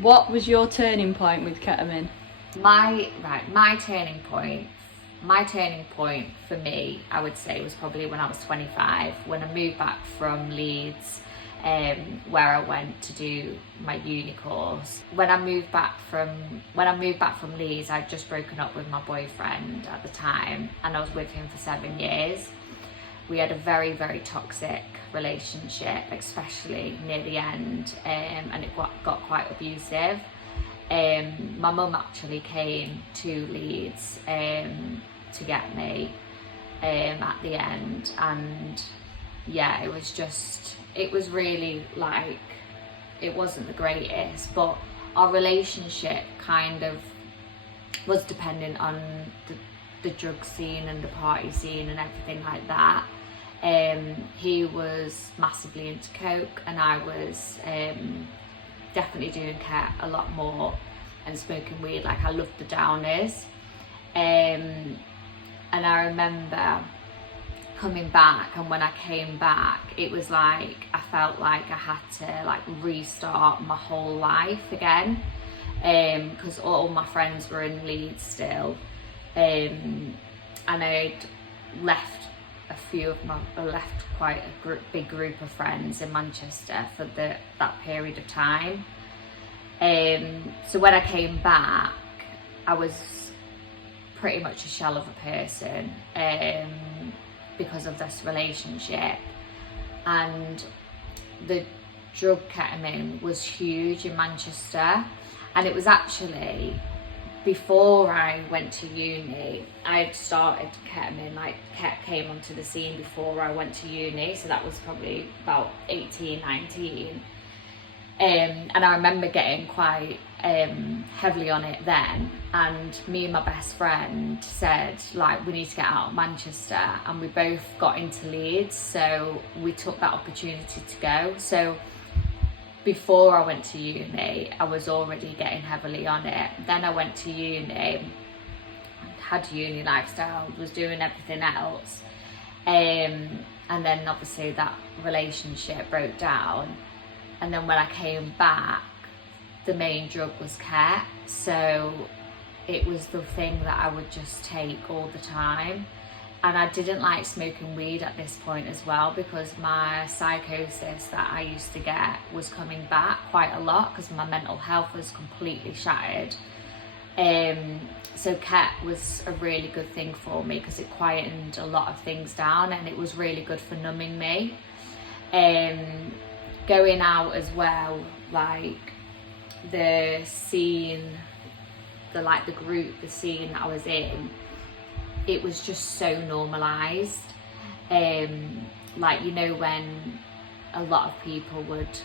What was your turning point with ketamine? My turning point. My turning point for me, I would say, was probably when I was 25, when I moved back from Leeds, where I went to do my uni course. When I moved back from Leeds, I'd just broken up with my boyfriend at the time, and I was with him for 7 years. We had a very, very toxic relationship, especially near the end, and it got quite abusive. My mum actually came to Leeds to get me at the end, and yeah, it was really like, it wasn't the greatest, but our relationship kind of was dependent on the drug scene and the party scene and everything like that. He was massively into coke, and I was definitely doing ket a lot more and smoking weed. Like, I loved the downers, and I remember coming back, and when I came back, it was like I felt like I had to like restart my whole life again, because all my friends were in Leeds still, and I'd left quite a big group of friends in Manchester for that period of time. So when I came back, I was pretty much a shell of a person, because of this relationship. And the drug ketamine was huge in Manchester, and it was actually before I went to uni. I'd started ketamine, like ket came onto the scene before I went to uni, so that was probably about 18, 19. And I remember getting quite heavily on it then, and me and my best friend said, like, we need to get out of Manchester, and we both got into Leeds, so we took that opportunity to go. So before I went to uni, I was already getting heavily on it. Then I went to uni, had uni lifestyle, was doing everything else, and then obviously that relationship broke down. And then when I came back, the main drug was ket, so it was the thing that I would just take all the time. And I didn't like smoking weed at this point as well, because my psychosis that I used to get was coming back quite a lot, because my mental health was completely shattered. So ket was a really good thing for me, because it quietened a lot of things down, and it was really good for numbing me. Going out as well, like the scene, the scene that I was in, it was just so normalised. Like, you know, when a lot of people would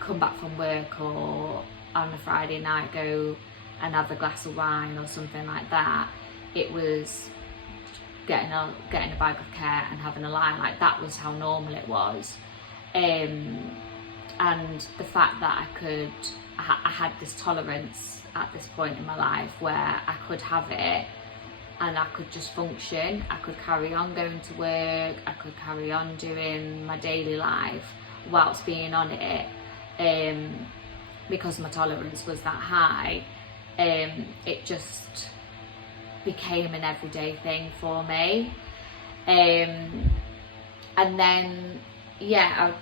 come back from work or on a Friday night go and have a glass of wine or something like that, it was getting a bag of ket and having a line. Like, that was how normal it was. And the fact that I had this tolerance at this point in my life where I could have it and I could just function. I could carry on going to work, I could carry on doing my daily life whilst being on it, because my tolerance was that high. It just became an everyday thing for me. And then, yeah,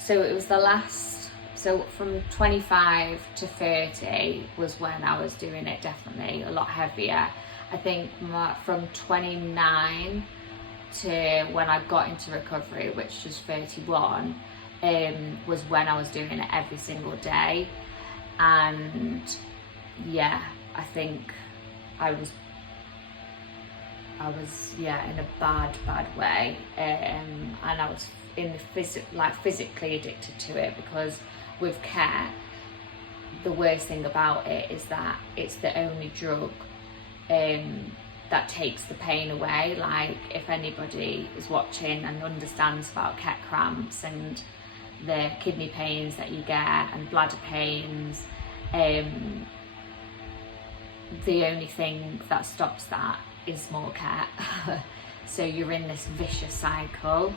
so it was so from 25 to 30 was when I was doing it definitely a lot heavier. I think from 29 to when I got into recovery, which was 31, was when I was doing it every single day. And yeah, I think I was in a bad way, and I was physically addicted to it, because with ket, the worst thing about it is that it's the only drug that takes the pain away. Like, if anybody is watching and understands about ket cramps and the kidney pains that you get and bladder pains, the only thing that stops that is more ket. So you're in this vicious cycle.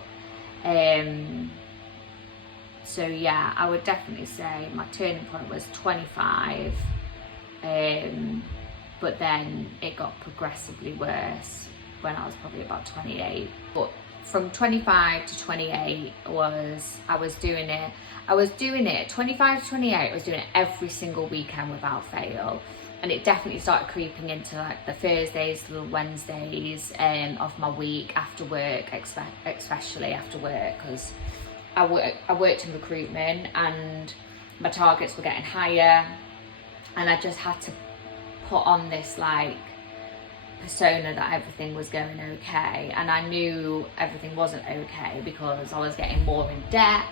So yeah, I would definitely say my turning point was 25, but then it got progressively worse when I was probably about 28. But from 25 to 28 I was doing it 25 to 28, I was doing it every single weekend without fail. And it definitely started creeping into like the Thursdays, the Wednesdays of my week after work, especially after work, because I worked in recruitment and my targets were getting higher, and I just had to put on this like persona that everything was going okay, and I knew everything wasn't okay because I was getting more in debt.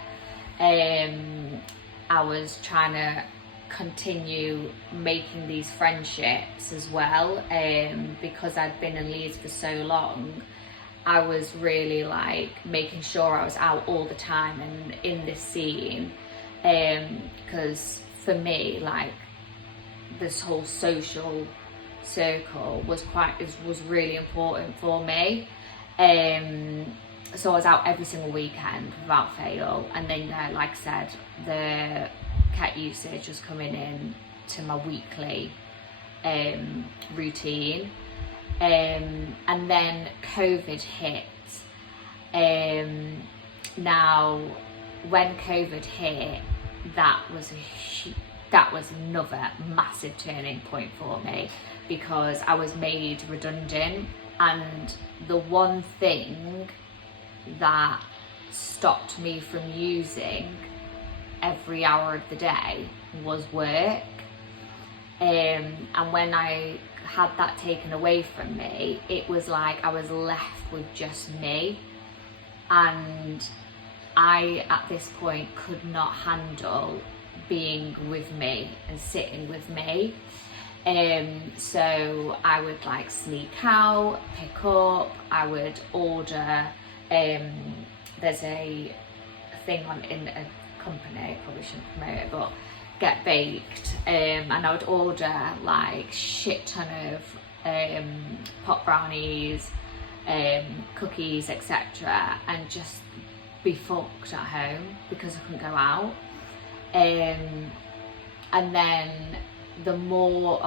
I was trying to continue making these friendships as well, because I'd been in Leeds for so long. I was really like making sure I was out all the time and in this scene, because for me, like, this whole social circle was really important for me. So I was out every single weekend without fail, and then like I said, the cat usage was coming in to my weekly routine, and then COVID hit. Now when COVID hit, that was another massive turning point for me, because I was made redundant, and the one thing that stopped me from using every hour of the day was work. And when I had that taken away from me, it was like I was left with just me, and I at this point could not handle being with me and sitting with me. So I would like sneak out, pick up, I would order, there's a thing in a company, probably shouldn't promote it, but Get Baked, and I would order like shit ton of pot brownies, cookies, etc., and just be fucked at home because I couldn't go out. And then the more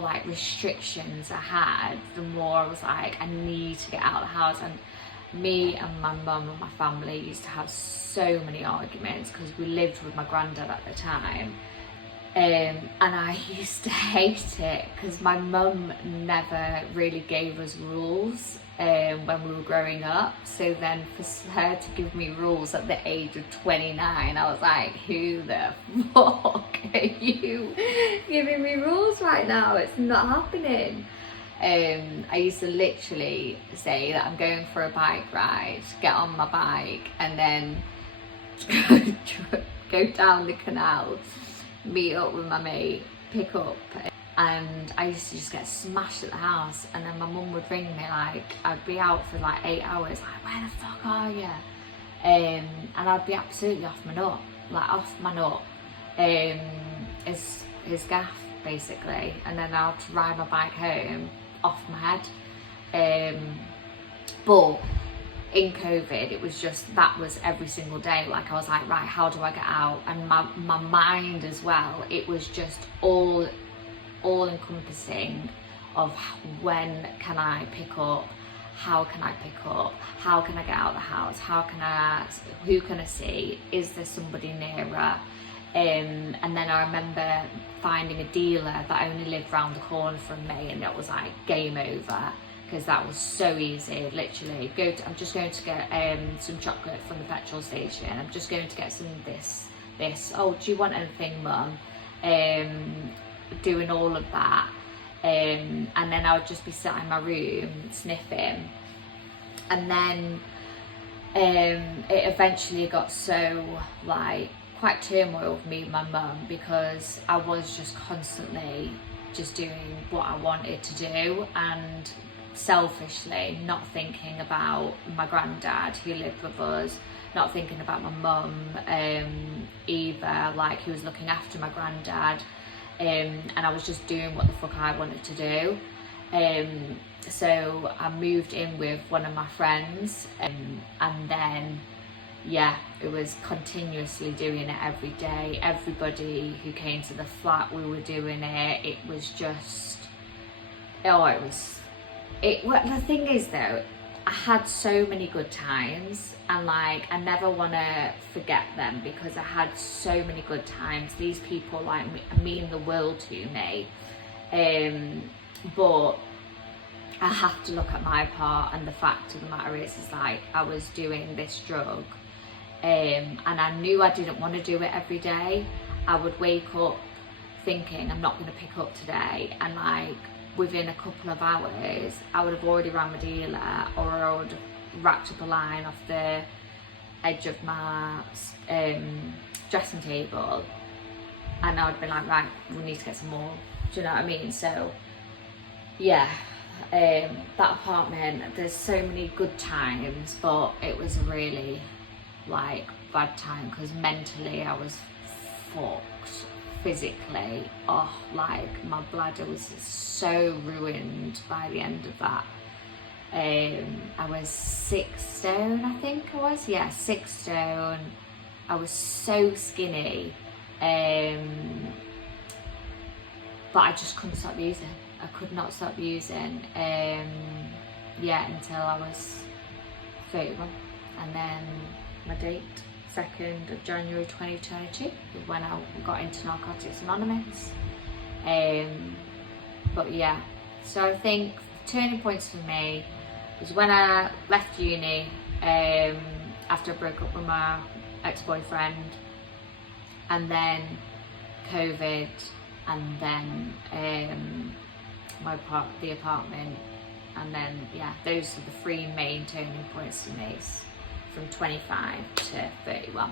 like restrictions I had, the more I was like, I need to get out of the house. And me and my mum and my family used to have so many arguments because we lived with my granddad at the time, and I used to hate it because my mum never really gave us rules when we were growing up. So then for her to give me rules at the age of 29, I was like, who the fuck are you giving me rules right now? It's not happening. I used to literally say that I'm going for a bike ride, get on my bike, and then go down the canal, meet up with my mate, pick up. And I used to just get smashed at the house, and then my mum would ring me, like, I'd be out for like 8 hours, like, where the fuck are you? And I'd be absolutely off my nut, his gaff basically, and then I'd ride my bike home off my head. But in COVID, it was just, that was every single day. Like, I was like, right, how do I get out? And my mind as well, it was just all encompassing of when can I pick up, how can I pick up, how can I get out of the house, who can I see, is there somebody nearer? And then I remember finding a dealer that only lived round the corner from me, and that was like game over, because that was so easy. Literally, I'm just going to get some chocolate from the petrol station, I'm just going to get some of this, oh, do you want anything, mum? Doing all of that, and then I would just be sat in my room sniffing. And then it eventually got so like quite turmoil with me and my mum, because I was just constantly just doing what I wanted to do, and selfishly not thinking about my granddad who lived with us, not thinking about my mum either, like, who was looking after my granddad. And I was just doing what the fuck I wanted to do. So I moved in with one of my friends, and then yeah, it was continuously doing it every day. Everybody who came to the flat, we were doing it. It was just, oh, well, the thing is though, I had so many good times, and like I never want to forget them, because I had so many good times. These people like mean the world to me, but I have to look at my part, and the fact of the matter is like I was doing this drug, and I knew I didn't want to do it every day. I would wake up thinking I'm not going to pick up today, and like within a couple of hours I would have already rang my dealer, or I would have racked up a line off the edge of my dressing table, and I would be like, right, we need to get some more. Do you know what I mean? So yeah, that apartment, there's so many good times, but it was a really like bad time, because mentally I was fucked. Physically, oh, like my bladder was so ruined by the end of that. I was 6 stone, I think I was, yeah, 6 stone. I was so skinny, but I just couldn't stop using. I could not stop using, yeah, until I was 31, and then my date, 2nd of January 2022, when I got into Narcotics Anonymous. But yeah, so I think the turning points for me was when I left uni, after I broke up with my ex-boyfriend, and then COVID, and then the apartment, and then yeah, those are the 3 main turning points for me, from 25 to 31.